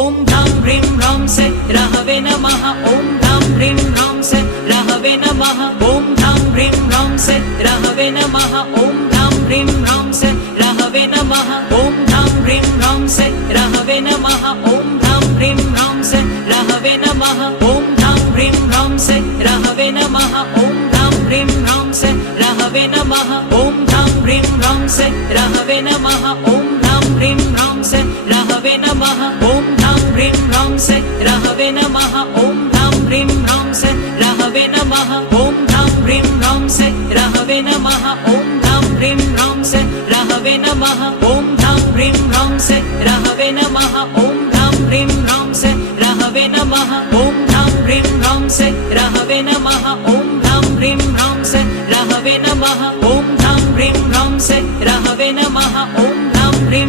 ओम ह्रां ह्रीं ह्रौं से रहवे नमः ओम ह्रां ह्रीं ह्रौं से रहवे नमः ओम ह्रां ह्रीं ह्रौं से रहवे नमः ओम ह्रां ह्रीं ह्रौं से रहवे नमः ओम ह्रां ह्रीं ह्रौं से रहवे नमः ओम ह्रां ह्रीं ह्रौं से रहवे नमः ओम ह्रां ह्रीं ह्रौं से रहवे नमः ओम ह्रां ह्रीं ह्रौं से रहवे नमः ओम ह्रां ह्रीं ह्रौं से रहवे नमः ओम ह्रां ह्रीं ह्रौं से रहवे नमः ओम ह्रां ह्रीं ह्रौं से रहवे नमः ओम ह्रां ह्रीं ह्रौं से रहवे नमः ओम ह्रां ह्रीं ह्रौं से रहवे नमः ओम ह्रां ह्रीं ह्रौं से रहवे नमः ओम ह्रां ह्रीं ह्रौं से रहवे नमः ओम ह्रां ह्रीं ह्रौं से रहवे नमः ओम ह्रां ह्रीं ह्रौं से रहवे नमः ओम ह्रां ह्रीं ह्रौं से रहवे नमः ओम ह्रां ह्रीं ह्रौं से रहवे नमः ओम ह्रां ह्रीं